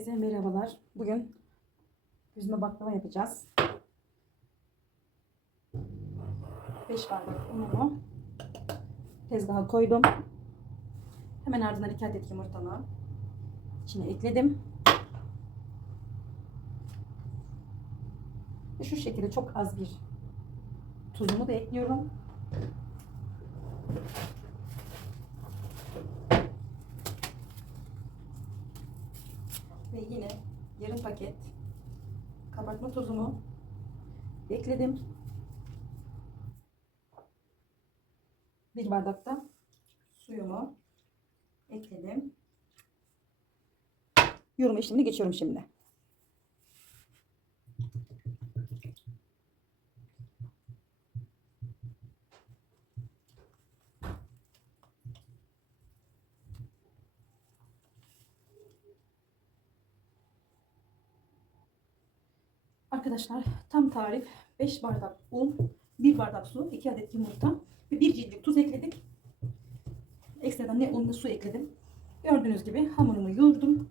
Herkese merhabalar. Bugün yüzme baklava yapacağız. 5 bardak unumu tezgaha koydum. Hemen ardından 2 adet yumurtamı içine ekledim. Ve şu şekilde çok az bir tuzumu da ekliyorum. Ve yine yarım paket kabartma tozumu ekledim. Bir bardakta suyumu ekledim. Yoğurma işlemine geçiyorum şimdi. Arkadaşlar tam tarif 5 bardak un, 1 bardak su, 2 adet yumurta ve 1 cildik tuz ekledik. Ekstradan ne un ne su ekledim. Gördüğünüz gibi hamurumu yoğurdum.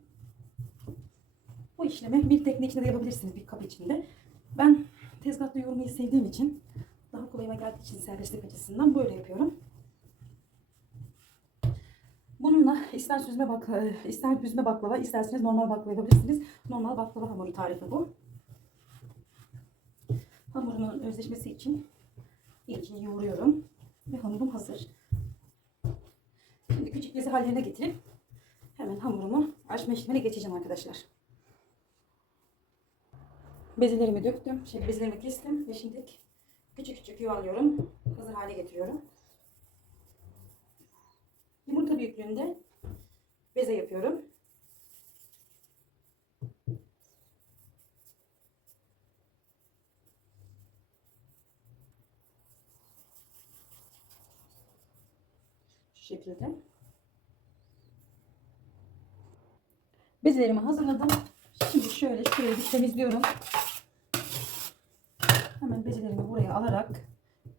Bu işlemi bir tekne içinde de yapabilirsiniz bir kap içinde. Ben tezgahta yoğurmayı sevdiğim için daha kolayıma geldiği için serbestlik açısından böyle yapıyorum. Bununla ister süzme baklava, ister büzme baklava, isterseniz normal baklava yapabilirsiniz. Normal baklava hamuru tarifi bu. Hamurumun özleşmesi için iyice yoğuruyorum. Ve hamurum hazır. Şimdi küçük bezi haline getirip hemen hamurumu açma işlemine geçeceğim arkadaşlar. Bezelerimi döktüm. Şey, bezelerimi kestim ve şimdi küçük küçük yuvarlıyorum. Hazır hale getiriyorum. Yumurta büyüklüğünde beze yapıyorum. Şekilde. Bezelerimi hazırladım. Şimdi şöyle şurayı bir temizliyorum. Hemen bezelerimi buraya alarak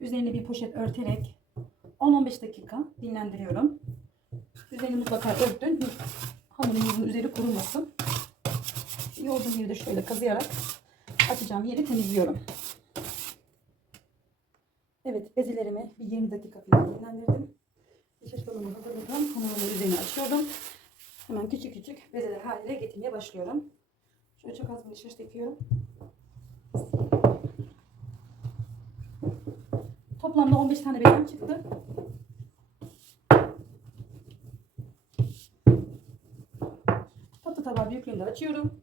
üzerine bir poşet örterek 10-15 dakika dinlendiriyorum. Üzerini mutlaka örtün. Hamurun üzeri kurumasın. Yoğurdum yeri de şöyle kazıyarak açacağım yeri temizliyorum. Evet bezelerimi bir 20 dakika falan dinlendirdim. Şaşkalımı hazırladım. Hamurumun üzerini açıyorum. Hemen küçük küçük bezeler haline getirmeye başlıyorum. Şöyle çok az bir nişasta ekliyorum. Toplamda 15 tane bezem çıktı. Tatlı tabağı büyüklüğünde açıyorum.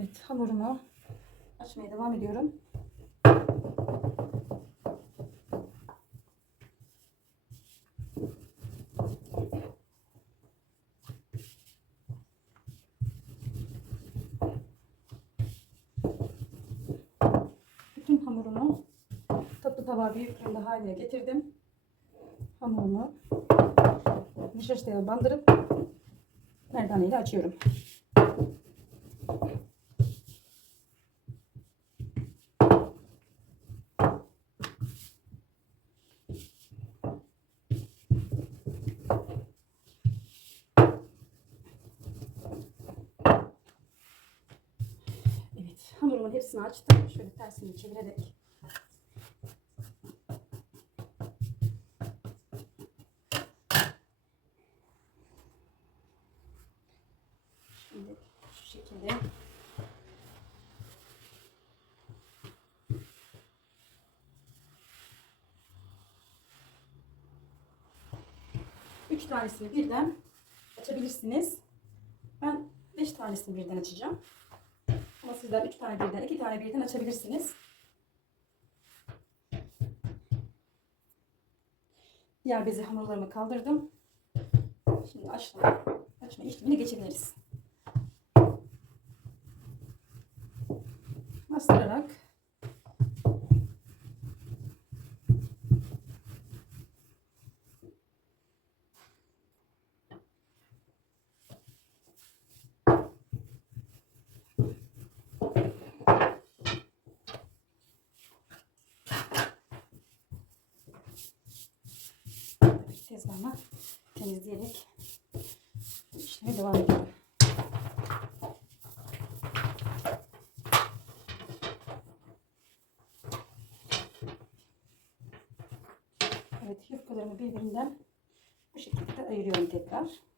Evet hamurumu açmaya devam ediyorum. Bütün hamurumu tatlı tabağı büyüklüğünde haline getirdim. Hamurumu nişastaya bandırıp merdane ile açıyorum. Hepsini açtım. Şöyle tersini çevirerek. Şimdi şu şekilde. Üç tanesini birden açabilirsiniz. Ben beş tanesini birden açacağım. Sizler 3 tane birden, 2 tane birden açabilirsiniz. Diğer bezi hamurlarımı kaldırdım. Şimdi açma, açma işlemine geçebiliriz. Bastırarak temizleyerek işleme devam ediyorum. Evet yufkalarımı birbirinden bu şekilde ayırıyorum tekrar.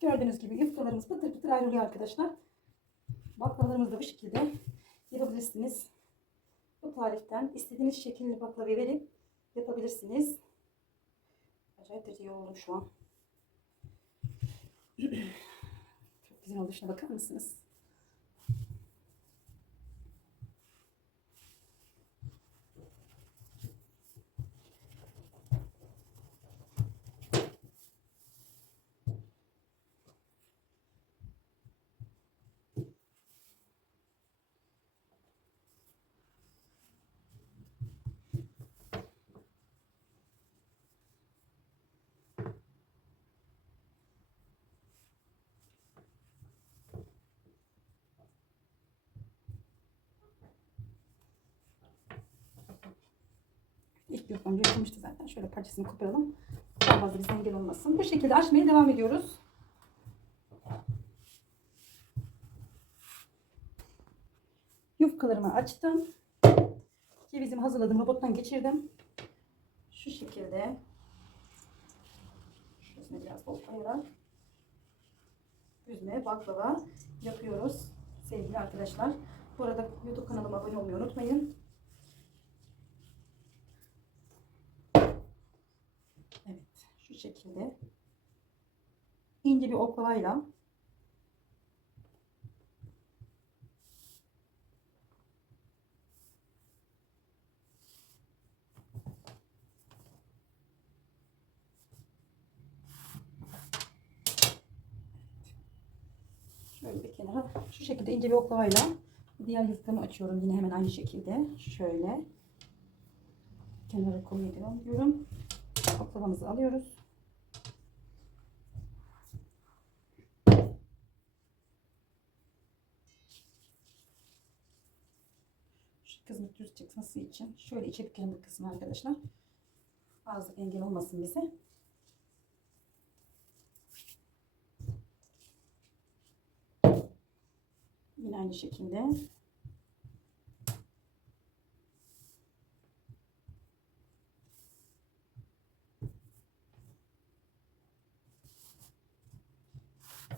Gördüğünüz gibi yufkalarımız pıtır pıtır ayrılıyor arkadaşlar. Baklavalarımız da bu şekilde yapabilirsiniz. Bu tariften istediğiniz şekilde baklavayı verip yapabilirsiniz. Acayip derecede oldum şu an. Çok güzel oldu. Şuna bakar mısınız? İlk yufkam yapılmıştı zaten. Şöyle parçasını koparalım. Daha fazla bize engel olmasın. Bu şekilde açmaya devam ediyoruz. Yufkalarımı açtım. Cevizimi hazırladım. Robottan geçirdim. Şu şekilde. Şurasını biraz bol koyarak. Üzme baklava yapıyoruz. Sevgili arkadaşlar. Bu arada YouTube kanalıma abone olmayı unutmayın. Evet, şu şekilde. İnce bir oklavayla. Şöyle bir kenara. Şu şekilde ince bir oklavayla diğer yufkamı açıyorum. Yine hemen aynı şekilde. Şöyle. Kenara koyuyor devam ediyorum oklavamızı alıyoruz. Kısmı düz çıkması için şöyle içe bir kısmı arkadaşlar. Fazla engel olmasın bize. Yine aynı şekilde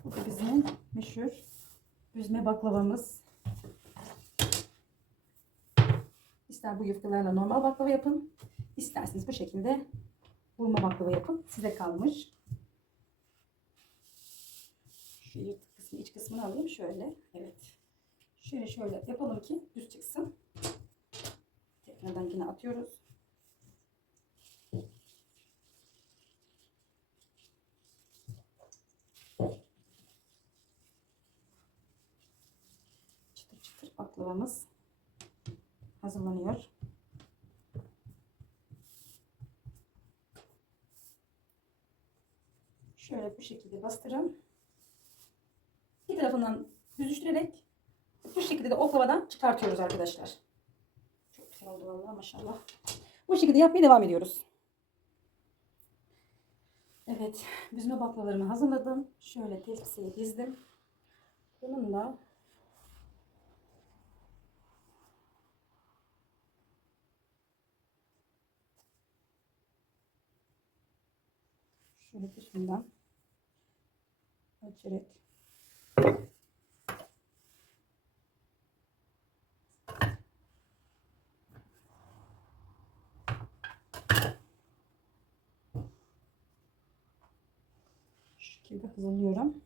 Bu da bizim meşhur üzme baklavamız. İster bu yufkalarla normal baklava yapın. isterseniz bu şekilde burma baklava yapın. Size kalmış. Şu yırtık kısmı, iç kısmını alayım. Şöyle. Evet. Şöyle şöyle yapalım ki düz çıksın. Tekrardan yine atıyoruz. çıtır çıtır baklavamız hazırlanıyor. Şöyle bu şekilde bastırın. Bir tarafından büzüştürerek bu şekilde de oklavadan çıkartıyoruz arkadaşlar. Çok güzel oldu vallahi maşallah. Bu şekilde yapmaya devam ediyoruz. Evet, büzme baklavalarımı hazırladım. Şöyle tepsiye dizdim. Bununla Şöyle dışından açarak şekilde hazırlıyorum.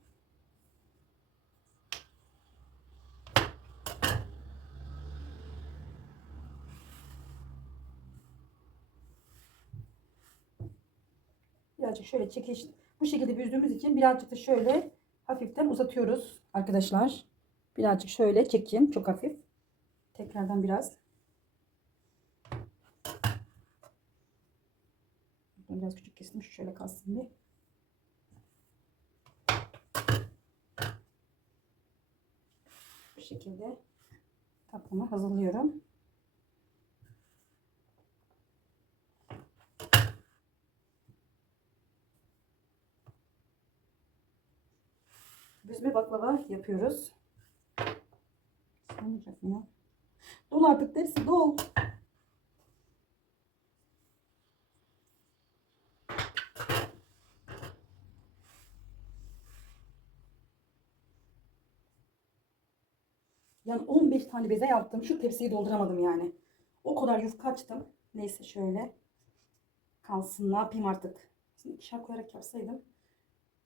Birazcık şöyle çekiş bu şekilde büzdüğümüz için birazcık da şöyle hafiften uzatıyoruz arkadaşlar. Birazcık şöyle çekin çok hafif. Tekrardan biraz. Biraz küçük kestim. Şöyle kalsın bir. Bu şekilde tatlımı hazırlıyorum. Büzme baklava yapıyoruz. Sanmayacak mı? Dol artık tepsi dol. Yani 15 tane beze yaptım. Şu tepsiyi dolduramadım yani. O kadar yufka açtım. Neyse şöyle kalsın. Ne yapayım artık? Şimdi ikişer koyarak yapsaydım.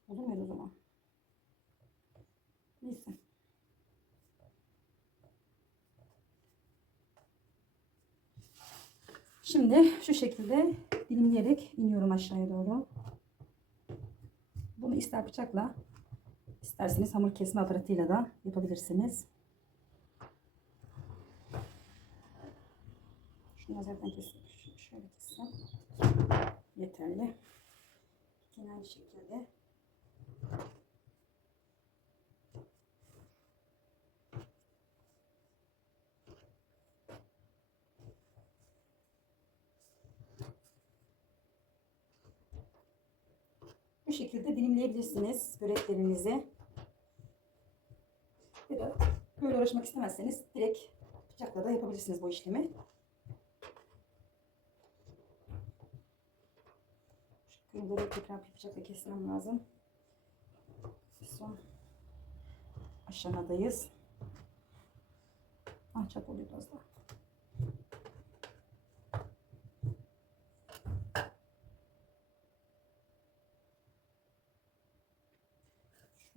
Olur muydu o zaman? Neyse. Şimdi şu şekilde dilimleyerek iniyorum aşağıya doğru. Bunu ister bıçakla isterseniz hamur kesme aparatıyla da yapabilirsiniz. Şunu zaten kesin. Şöyle kessem yeterli. Yine aynı şekilde Bu şekilde dilimleyebilirsiniz böreklerinizi. Ya da böyle uğraşmak istemezseniz direkt bıçakla da yapabilirsiniz bu işlemi. Şu tekrar bir bıçakla kesmem lazım. Son aşamadayız. Ah çap oluyor biraz daha.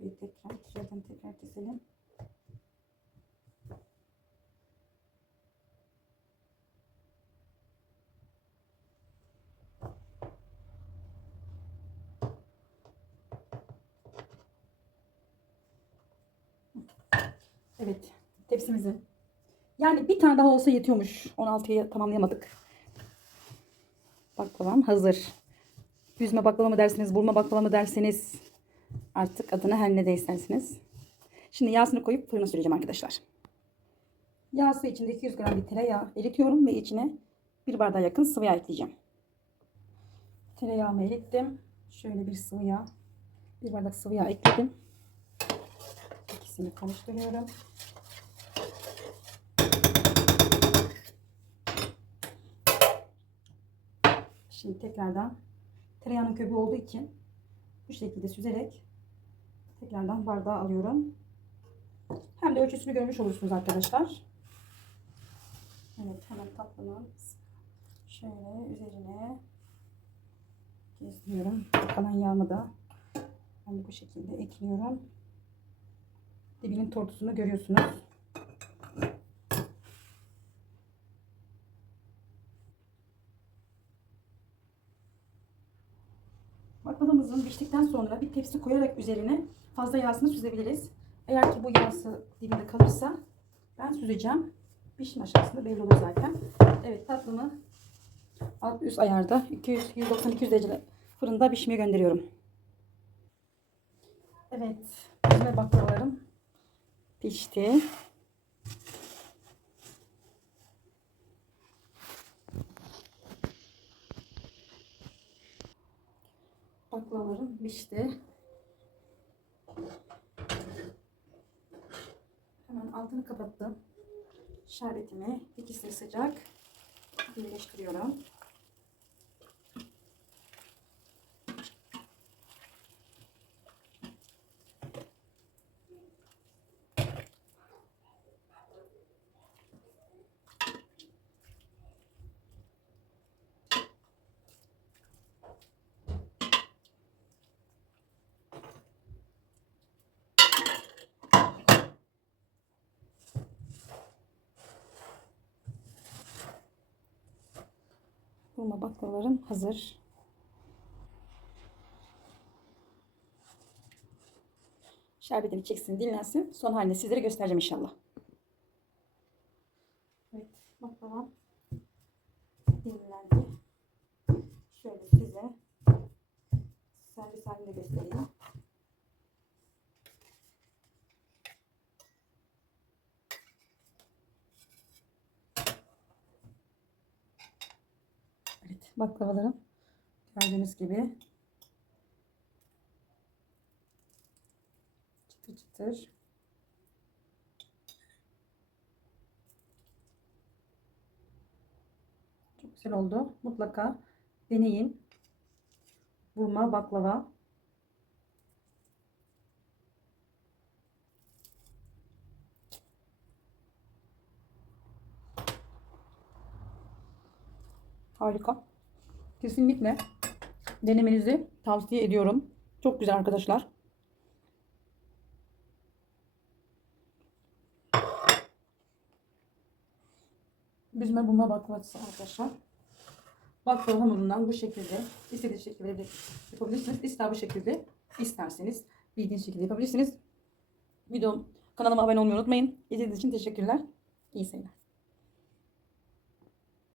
Şurayı tekrar, şuradan tekrar dizelim. Evet, tepsimizi. Yani bir tane daha olsa yetiyormuş. 16'yı tamamlayamadık. Baklavam hazır. Yüzme baklava mı dersiniz, burma baklava mı dersiniz? Artık adına her ne de isterseniz. Şimdi yağsını koyup fırına süreceğim arkadaşlar. Yağsı içinde 200 gram bir tereyağı eritiyorum ve içine bir bardağa yakın sıvı yağ ekleyeceğim. Tereyağımı erittim. Şöyle bir sıvı yağ. Bir bardak sıvı yağ ekledim. İkisini karıştırıyorum. Şimdi tekrardan tereyağının köpüğü olduğu için bu şekilde süzerek tekrardan bardağa alıyorum. Hem de ölçüsünü görmüş olursunuz arkadaşlar. Evet hemen tatlımın şöyle üzerine gezdiriyorum. Kalan yağımı da ben bu şekilde ekliyorum. Dibinin tortusunu görüyorsunuz. Baklavamızın piştikten sonra bir tepsi koyarak üzerine fazla yağsını süzebiliriz. Eğer ki bu yağsı dibinde kalırsa ben süzeceğim. Pişme aşamasında belli olur zaten. Evet tatlımı alt üst ayarda 200 190-200 derece fırında pişmeye gönderiyorum. Evet, üzme baklavalarım pişti. Baklavalarım pişti. Hemen altını kapattım. Şerbetimi ikisi sıcak birleştiriyorum. Burma baklavalarım hazır. Şerbetini çeksin, dinlensin. Son halini sizlere göstereceğim inşallah. Evet, baklavam dinlendi. Şöyle size servis halinde göstereyim. Evet, baklavalarım gördüğünüz gibi çıtır çıtır. Çok güzel oldu. Mutlaka deneyin. Burma baklava. Harika. Kesinlikle denemenizi tavsiye ediyorum. Çok güzel arkadaşlar. Büzme bulma baklavası arkadaşlar. Baklava hamurundan bu şekilde istediğiniz şekilde yapabilirsiniz. İster bu şekilde isterseniz bildiğiniz şekilde yapabilirsiniz. Videom kanalıma abone olmayı unutmayın. İzlediğiniz için teşekkürler. İyi seyirler.